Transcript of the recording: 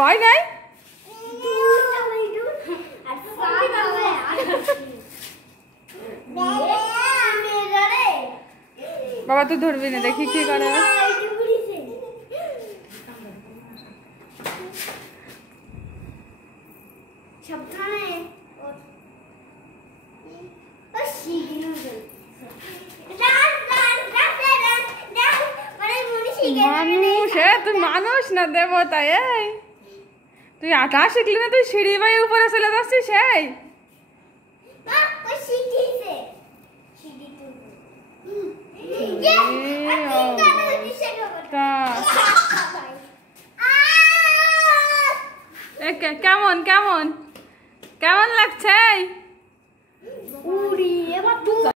ভয় নাই? বাবা তুই ধরবি না, দেখি কি করে। মানুষ, তুই মানুষ না দেবতা? এই তুই আটা শিখলি না, তুই সিঁড়ি বাই উপরে চলে যাচ্ছিস। এই কেমন কেমন কেমন লাগছে?